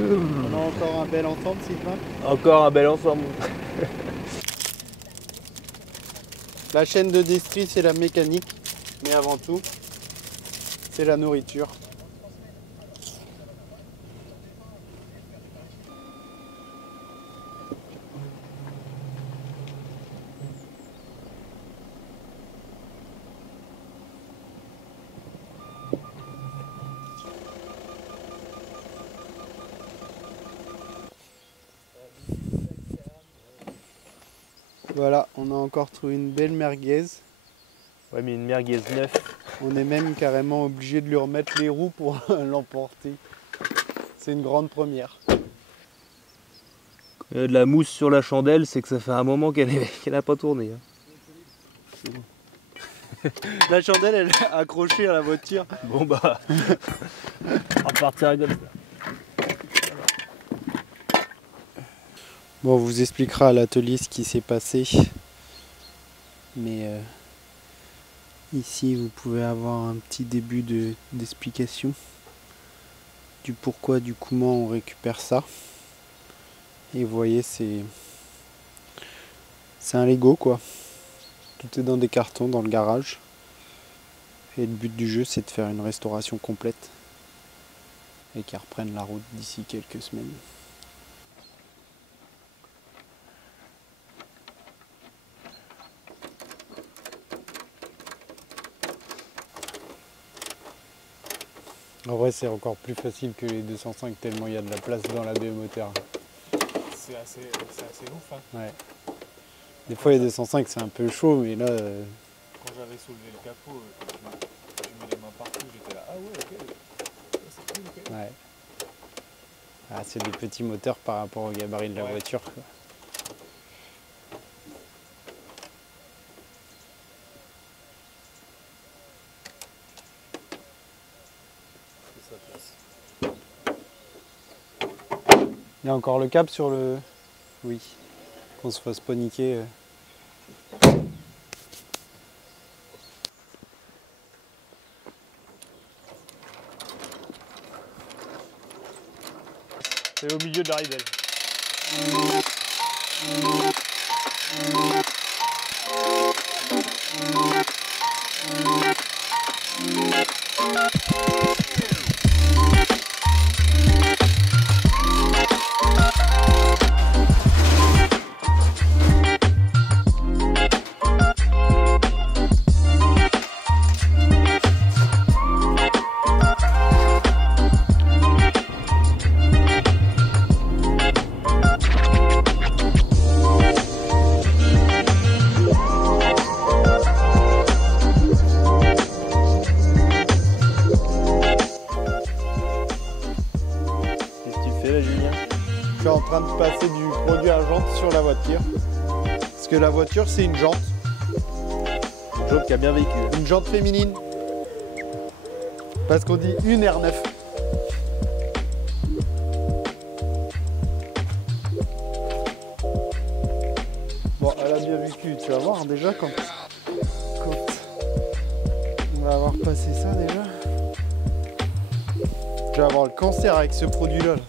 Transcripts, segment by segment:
On a encore un bel ensemble, Sylvain. Encore un bel ensemble. La chaîne de Destry, c'est la mécanique, mais avant tout, c'est la nourriture. Voilà, on a encore trouvé une belle merguez. Ouais, mais une merguez neuve. On est même carrément obligé de lui remettre les roues pour l'emporter. C'est une grande première. De la mousse sur la chandelle, c'est que ça fait un moment qu'elle n'a pas tourné. Hein. La chandelle, elle est accrochée à la voiture. Bon bah, on va partir comme ça. Bon, on vous expliquera à l'atelier ce qui s'est passé. Mais ici, vous pouvez avoir un petit début d'explication du pourquoi, du comment on récupère ça. Et vous voyez, c'est un Lego quoi. Tout est dans des cartons dans le garage. Et le but du jeu, c'est de faire une restauration complète. Et qu'ils reprennent la route d'ici quelques semaines. En vrai, c'est encore plus facile que les 205 tellement il y a de la place dans la baie moteur. C'est assez ouf. Hein. Ouais. Des fois, les 205 c'est un peu chaud, mais là. Quand j'avais soulevé le capot, tu mets les mains partout, j'étais là. Ah ouais, ok. C'est cool, ok. Ouais. Ah, c'est des petits moteurs par rapport au gabarit de la voiture, quoi. Il y a encore le câble sur le... Oui. Qu'on se fasse pas niquer. C'est au milieu de la ribelle. Je suis en train de passer du produit à jante sur la voiture. Parce que la voiture, c'est une jante. Une jante qui a bien vécu. Une jante féminine. Parce qu'on dit une R9. Bon, elle a bien vécu. Tu vas voir déjà quand on va avoir passé ça déjà. Je vais avoir le cancer avec ce produit-là. Là.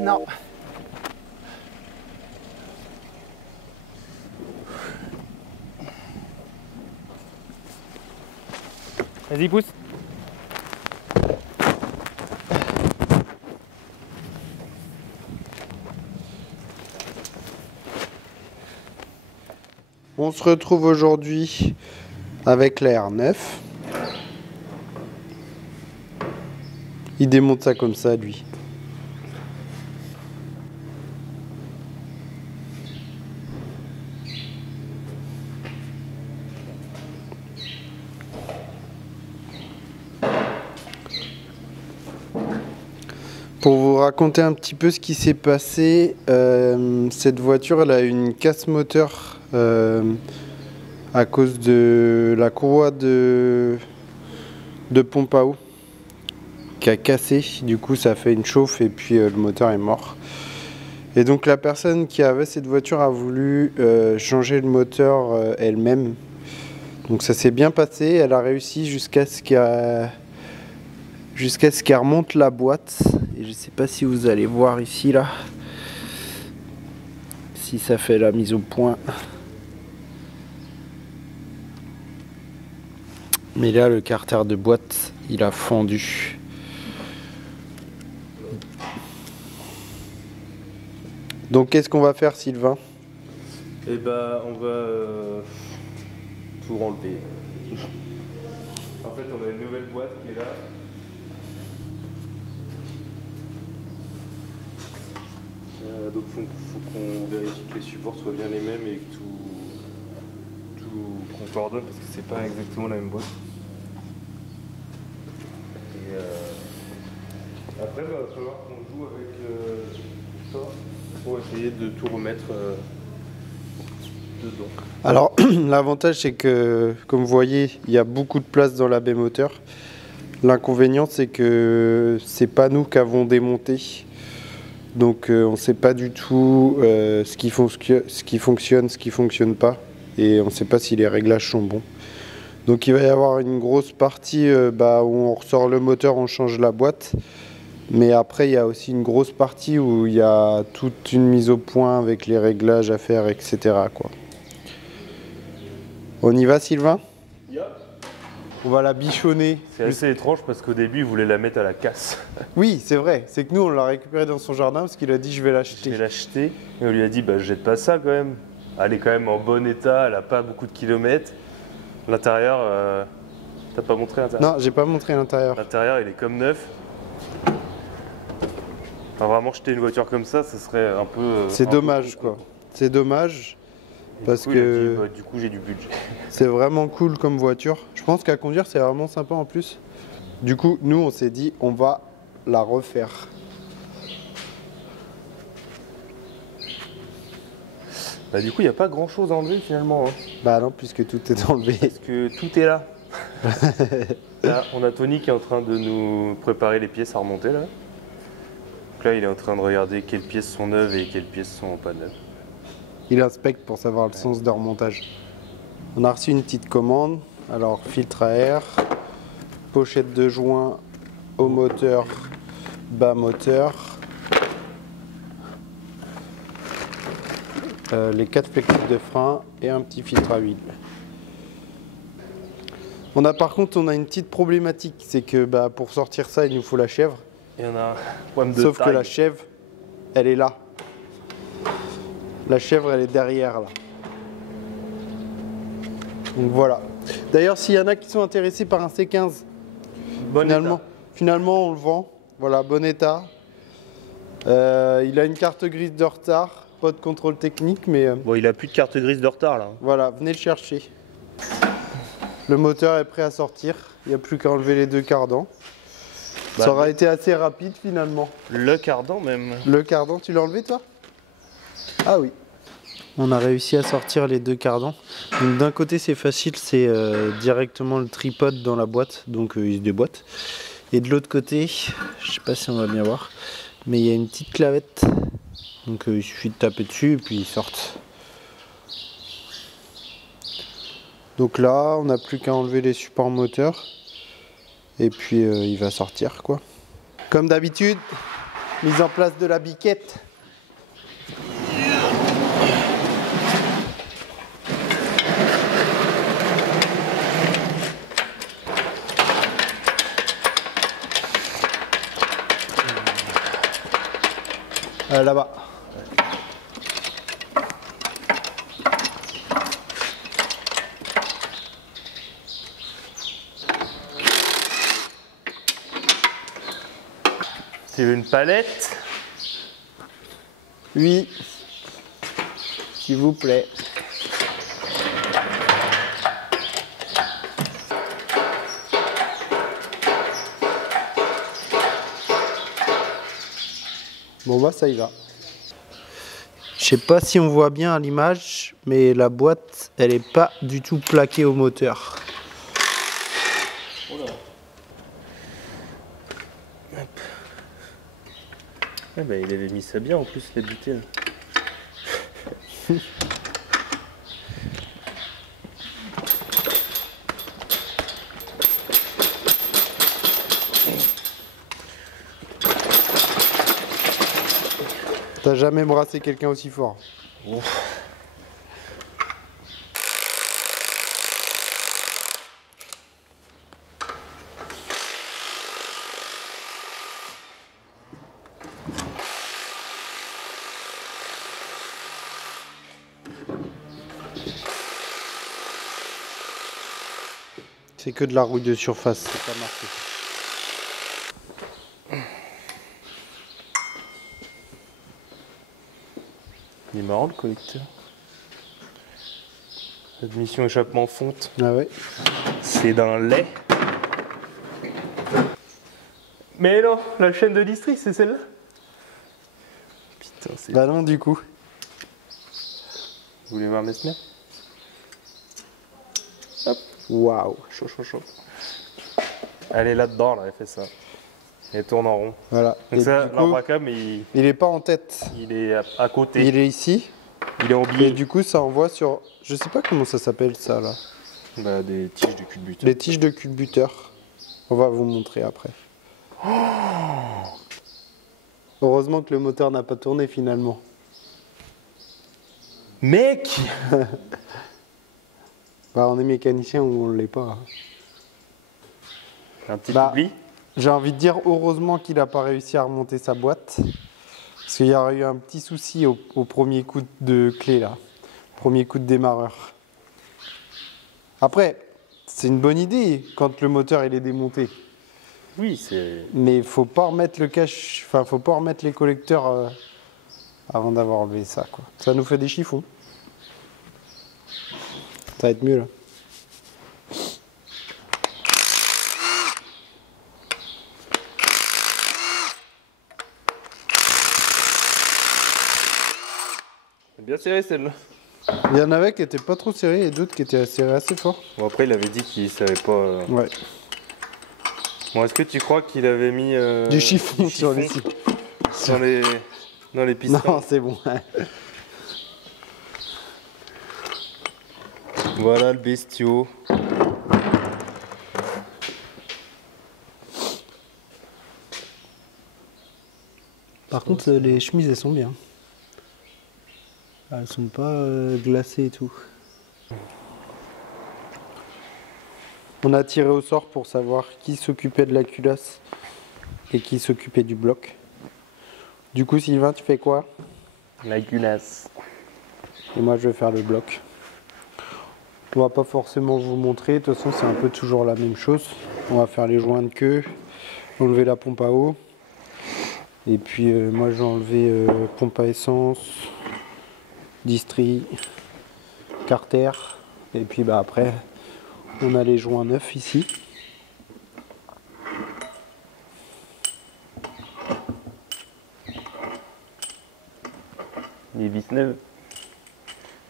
Non. Vas-y, pousse. Bon, on se retrouve aujourd'hui avec la R9. Il démonte ça comme ça, lui. Pour vous raconter un petit peu ce qui s'est passé, cette voiture elle a eu une casse moteur à cause de la courroie de pompe à eau qui a cassé, du coup ça a fait une chauffe et puis le moteur est mort. Et donc la personne qui avait cette voiture a voulu changer le moteur elle-même. Donc ça s'est bien passé, elle a réussi jusqu'à ce qu'elle remonte la boîte. Et je sais pas si vous allez voir ici là, si ça fait la mise au point. Mais là le carter de boîte il a fondu. Donc qu'est-ce qu'on va faire, Sylvain? Et bah on va tout enlever. En fait on a une nouvelle boîte qui est là. Donc faut qu'on vérifie que les supports soient bien les mêmes et que tout concorde parce que c'est pas exactement la même boîte. Et après il va falloir qu'on joue avec ça pour essayer de tout remettre dedans. Alors l'avantage c'est que comme vous voyez il y a beaucoup de place dans la baie moteur. L'inconvénient c'est que c'est pas nous qui avons démonté. Donc on ne sait pas du tout ce qui fonctionne, ce qui fonctionne pas. Et on ne sait pas si les réglages sont bons. Donc il va y avoir une grosse partie où on ressort le moteur, on change la boîte. Mais après il y a aussi une grosse partie où il y a toute une mise au point avec les réglages à faire, etc. quoi. On y va, Sylvain? Yeah. On va la bichonner. C'est assez étrange parce qu'au début il voulait la mettre à la casse. Oui, c'est vrai. C'est que nous on l'a récupérée dans son jardin parce qu'il a dit je vais l'acheter. Je vais l'acheter et on lui a dit bah jette pas ça quand même. Elle est quand même en bon état, elle a pas beaucoup de kilomètres. L'intérieur, t'as pas montré l'intérieur? Non, j'ai pas montré l'intérieur. L'intérieur il est comme neuf. Enfin, vraiment jeter une voiture comme ça serait un peu. C'est dommage quoi. C'est dommage. Parce que du coup j'ai du budget. C'est vraiment cool comme voiture. Je pense qu'à conduire c'est vraiment sympa en plus. Du coup nous on s'est dit on va la refaire. Bah du coup il n'y a pas grand chose à enlever finalement. Hein. Bah non puisque tout est enlevé. Parce que tout est là. Là on a Tony qui est en train de nous préparer les pièces à remonter là. Donc là il est en train de regarder quelles pièces sont neuves et quelles pièces sont pas neuves. Il inspecte pour savoir le sens de remontage. On a reçu une petite commande. Alors filtre à air, pochette de joint au moteur, bas moteur, les 4 flexibles de frein et un petit filtre à huile. Par contre on a une petite problématique, c'est que pour sortir ça il nous faut la chèvre. Et on a un problème de Sauf taille. que la chèvre elle est là. La chèvre elle est derrière là. Donc voilà. D'ailleurs s'il y en a qui sont intéressés par un C15, finalement on le vend. Voilà, bon état. Il a une carte grise de retard, pas de contrôle technique mais... Bon il a plus de carte grise de retard là. Voilà, venez le chercher. Le moteur est prêt à sortir, il n'y a plus qu'à enlever les 2 cardans. Ça aura été assez rapide finalement. Le cardan même. Le cardan, tu l'as enlevé toi? Ah oui. On a réussi à sortir les 2 cardans. D'un côté c'est facile, c'est directement le tripode dans la boîte, donc il se déboîte. Et de l'autre côté, je sais pas si on va bien voir, mais il y a une petite clavette. Donc il suffit de taper dessus et puis ils sortent. Donc là, on n'a plus qu'à enlever les supports moteurs. Et puis il va sortir quoi. Comme d'habitude, mise en place de la biquette. Là-bas. Tu veux une palette? Oui. S'il vous plaît. Bon bah ça y va. Je sais pas si on voit bien à l'image, mais la boîte, elle est pas du tout plaquée au moteur. Oh là. Ah bah, il avait mis ça bien en plus, les butées. T'as jamais brassé quelqu'un aussi fort. Ouf. C'est que de la rouille de surface, c'est pas marqué. Il est marrant le collecteur. Admission échappement fonte. Ah ouais. C'est d'un lait. Mais non, la chaîne de district, c'est celle-là. Putain, c'est... Bah non du coup. Vous voulez voir mes semelles? Waouh. Chaud, chaud, chaud. Elle est là-dedans, là, elle fait ça. Elle tourne en rond. Voilà. Donc Et ça, du coup, l'embracam, il est pas en tête. il est à côté. Il est ici. Il est en Et biais. du coup ça envoie sur... Je sais pas comment ça s'appelle ça là. Bah, des tiges de culbuteur. Les tiges de culbuteur. On va vous montrer après. Heureusement que le moteur n'a pas tourné finalement. Mec! Bah on est mécanicien ou on l'est pas. Un petit Bah, oubli. J'ai envie de dire heureusement qu'il n'a pas réussi à remonter sa boîte. Parce qu'il y aurait eu un petit souci au premier coup de clé là. Premier coup de démarreur. Après, c'est une bonne idée quand le moteur il est démonté. Oui, c'est... Mais faut pas remettre le cache, enfin faut pas remettre les collecteurs avant d'avoir enlevé ça quoi. Ça nous fait des chiffons. Ça va être mieux là. bien serré celle-là. Il y en avait qui étaient pas trop serrés et d'autres qui étaient serrés assez fort. Bon, après, il avait dit qu'il savait pas... Ouais. Bon, est-ce que tu crois qu'il avait mis... Du chiffon sur les Sur les... Dans les pistons? Non, c'est bon. Voilà le bestiau. Par contre, les chemises, elles sont bien. Elles sont pas glacées et tout. On a tiré au sort pour savoir qui s'occupait de la culasse et qui s'occupait du bloc. Du coup, Sylvain, tu fais quoi? La culasse. Et moi, je vais faire le bloc. On va pas forcément vous montrer. De toute façon, c'est un peu toujours la même chose. On va faire les joints de queue, enlever la pompe à eau. Et puis, moi, j'ai enlevé pompe à essence, distri, carter. Et puis, bah, après, on a les joints neufs ici. Les vis neuves.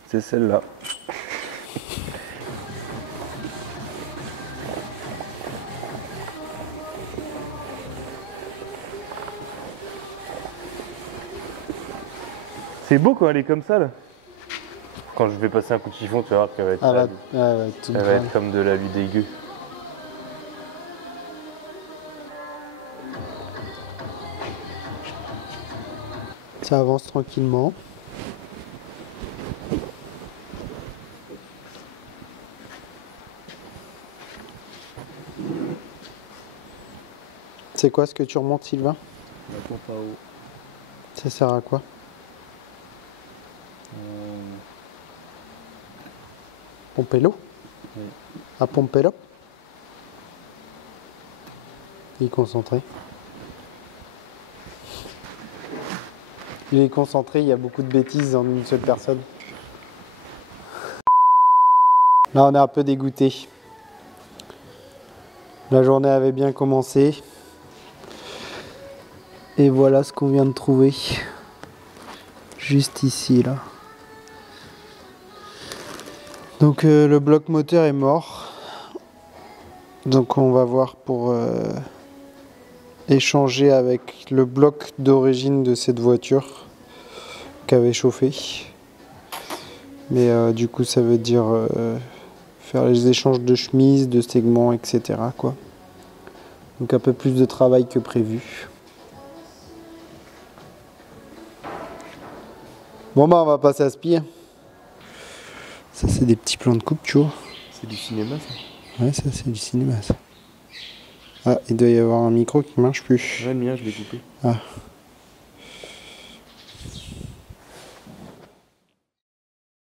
C'est celle-là. C'est beau quand elle est comme ça là. Quand je vais passer un coup de chiffon, tu vas voir qu'elle va être, elle va être comme de l'alu dégueu. Ça avance tranquillement. C'est quoi ce que tu remontes, Sylvain? La pompe à eau. Ça sert à quoi? Pomper l'eau? Oui. À pomper l'eau? Y concentrer. Il est concentré, il y a beaucoup de bêtises en une seule personne. Là, on est un peu dégoûté. La journée avait bien commencé. Et voilà ce qu'on vient de trouver. Juste ici, là. Donc le bloc moteur est mort. Donc on va voir pour échanger avec le bloc d'origine de cette voiture qui avait chauffé. Mais du coup ça veut dire faire les échanges de chemises, de segments, etc. quoi. Donc un peu plus de travail que prévu. Bon bah on va passer à Spi. Ça c'est des petits plans de coupe, tu vois. C'est du cinéma ça. Ouais, ça c'est du cinéma ça. Ah, il doit y avoir un micro qui marche plus. Ouais, le mien je l'ai coupé. Ah.